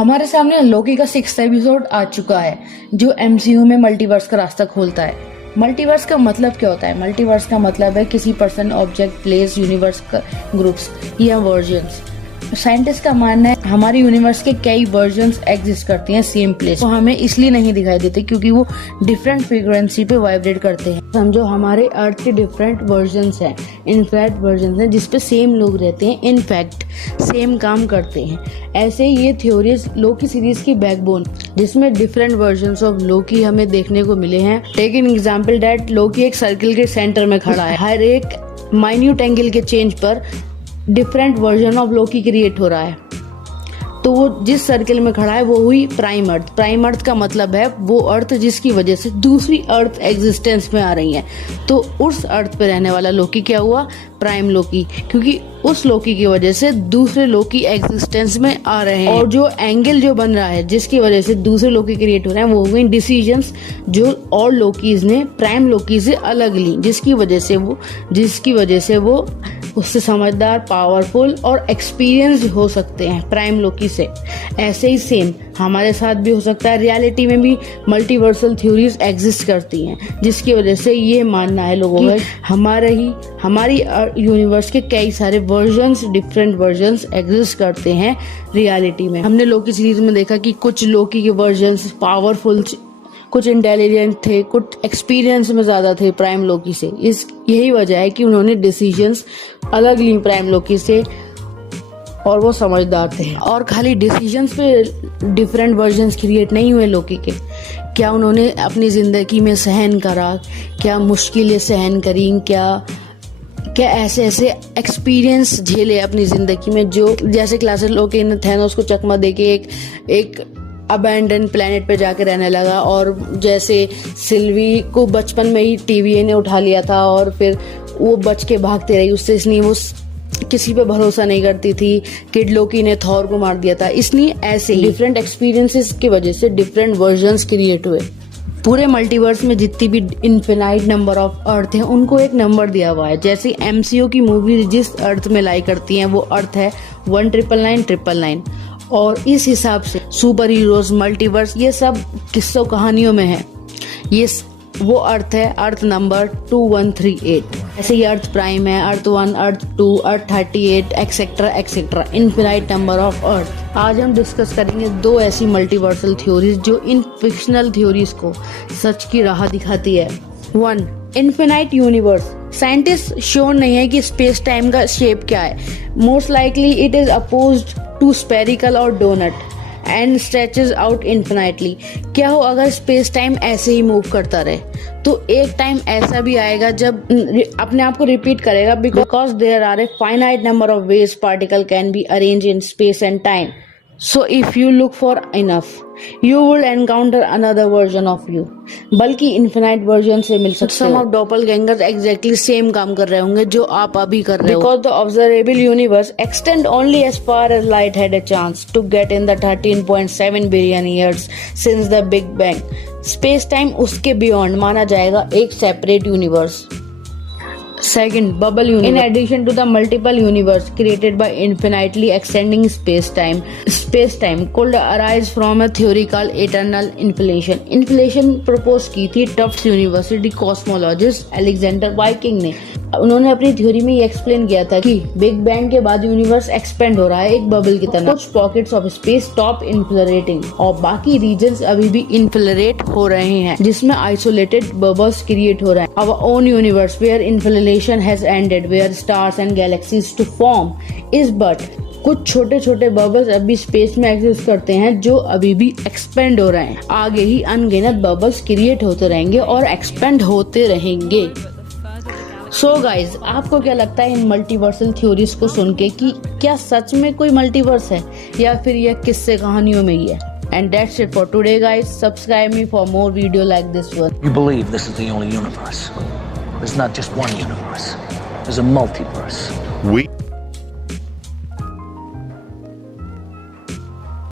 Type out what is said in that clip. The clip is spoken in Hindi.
हमारे सामने लोकी का 6th एपिसोड आ चुका है जो एमसीयू में मल्टीवर्स का रास्ता खोलता है। मल्टीवर्स का मतलब क्या होता है? मल्टीवर्स का मतलब है किसी पर्सन, ऑब्जेक्ट, प्लेस, यूनिवर्स का ग्रुप्स या वर्जन्स। साइंटिस्ट का मानना है हमारे यूनिवर्स के कई वर्जन्स एग्जिस्ट करते हैं सेम प्लेस। तो हमें इसलिए नहीं दिखाई देते क्योंकि वो डिफरेंट फ्रीक्वेंसी पे वाइब्रेट करते हैं। समझो हमारे अर्थ के डिफरेंट वर्जन्स हैं, इनफैक्ट वर्जन्स हैं जिसपे सेम लोग रहते हैं, इनफैक्ट सेम काम करते हैं। ऐसे ये थ्योरीज लोकी सीरीज की बैकबोन, जिसमें डिफरेंट वर्जन्स ऑफ लोकी हमें देखने को मिले हैं। टेक एन एग्जांपल दैट लोकी एक सर्किल के सेंटर में खड़ा है। हर एक माइन्यूट एंगल के चेंज पर different version of Loki create हो रहा है। तो वो जिस सर्किल में खड़ा है वो हुई प्राइम अर्थ। प्राइम अर्थ का मतलब है वो अर्थ जिसकी वजह से दूसरी अर्थ एग्जिस्टेंस में आ रही है। तो उस अर्थ पे रहने वाला लोकी क्या हुआ? प्राइम लोकी, क्योंकि उस लोकी की वजह से दूसरे लोकी एग्जिस्टेंस में आ रहे हैं। और जो एंगल जो बन रहा है जिसकी वजह से दूसरे लोकी क्रिएट हो रहे हैं वो हो गई डिसीजंस जो और लोकीज ने प्राइम लोकी से अलग ली, जिसकी वजह से वो उससे समझदार, पावरफुल और एक्सपीरियंस हो सकते हैं प्राइम लोकी से। ऐसे ही सेम हमारे साथ भी हो सकता है। रियलिटी में भी मल्टीवर्सल थ्योरीज एग्जिस्ट करती हैं, जिसकी वजह से ये मानना है लोगों का हमारी यूनिवर्स के कई सारे वर्जन्स, डिफरेंट वर्जन्स एग्जिस्ट करते हैं रियलिटी में। हमने लोकी सीरीज में देखा कि कुछ लोकी के वर्जन्स पावरफुल, कुछ इंटेलिजेंट थे, कुछ एक्सपीरियंस में ज्यादा थे प्राइम लोकी से। यही वजह है कि उन्होंने डिसीजंस अलग ली प्राइम लोकी से और वो समझदार थे। और खाली डिसीजंस पे डिफरेंट वर्जन्स क्रिएट नहीं हुए लोकी के। क्या उन्होंने अपनी जिंदगी में सहन करा? क्या मुश्किलें सहन करी? क्या ऐसे एक्सपीरियंस झेले अपनी जिंदगी में, जो जैसे क्लासेस लोकी ने थैनोस को चकमा देके एक अबैंडन प्लेनेट पे जाके रहने लगा, और जैसे सिल्वी को बचपन में ही टीवीए ने उठा लिया था और फिर वो बच के भागते रही उससे, इसलिए वो किसी पे भरोसा नहीं करती थी। किड लोकी ने थॉर को मार दिया था। इसलिए ऐसे डिफरेंट एक्सपीरियंसेस की वजह से डिफरेंट वर्जन्स क्रिएट हुए। पूरे मल्टीवर्स में जितनी भी इनफिनाइट नंबर ऑफ अर्थ हैं उनको एक नंबर दिया हुआ है। जैसे एमसीयू की मूवी जिस अर्थ में लाई करती हैं वो अर्थ है 1999, और इस हिसाब से सुपर हीरोज, मल्टीवर्स, ये सब किस्सों कहानियों में है। ये वो अर्थ है अर्थ नंबर 2138। ऐसे ही अर्थ प्राइम है, अर्थ 1, अर्थ 2, अर्थ 38 etcetera infinite number of earth. आज हम डिस्कस करेंगे दो ऐसी मल्टीवर्सल थ्योरीज जो इन फिक्शनल थ्योरीज को सच की राह दिखाती है। 1. Infinite universe. साइंटिस्ट श्योर नहीं है कि स्पेस टाइम का शेप क्या है। Most likely it is opposed to spherical और doughnut and stretches out infinitely. क्या हो अगर स्पेस टाइम ऐसे ही मूव करता रहे? तो एक टाइम ऐसा भी आएगा जब अपने आप को रिपीट करेगा, because there are a finite number of ways particle can be arrange in space and time. So if you look for enough, you will encounter another version of you. बल्कि infinite version से मिल सकते हो। Some of doppelgangers exactly same काम कर रहे होंगे जो आप अभी कर रहे हो। Because the observable universe extend only as far as light had a chance to get in the 13.7 billion years since the Big Bang. Space time उसके beyond माना जाएगा एक separate universe. Second, bubble universe. In addition to the multiple universe created by infinitely extending space-time could arise from a theory called eternal inflation. Inflation propose की थी Tufts university cosmologist Alexander Viking ने। उन्होंने अपनी थ्योरी में ये एक्सप्लेन किया था कि बिग बैंग के बाद यूनिवर्स एक्सपेंड हो रहा है एक बबल की तरह। कुछ पॉकेट्स ऑफ स्पेस स्टॉप इन्फ्लरेटिंग और बाकी रीजन्स अभी भी इन्फ्लरेट हो रहे हैं, जिसमें आइसोलेटेड बबल्स क्रिएट हो रहे हैं। Our own universe where inflation has ended, where stars and galaxies to form is but. कुछ छोटे छोटे बबल्स अभी स्पेस में एग्जिस्ट करते हैं जो अभी भी एक्सपेंड हो रहे हैं। आगे ही अनगिनत बबल्स क्रिएट होते रहेंगे और एक्सपेंड होते रहेंगे। सो गाइज, आपको क्या लगता है इन मल्टीवर्सल थ्योरीज को सुन के कि क्या सच में कोई मल्टीवर्स है या फिर यह किस्से कहानियों में ही है? And that's it for today, guys. Subscribe me for more video like this one. You believe this is the only universe. There's not just one universe. There's a multiverse.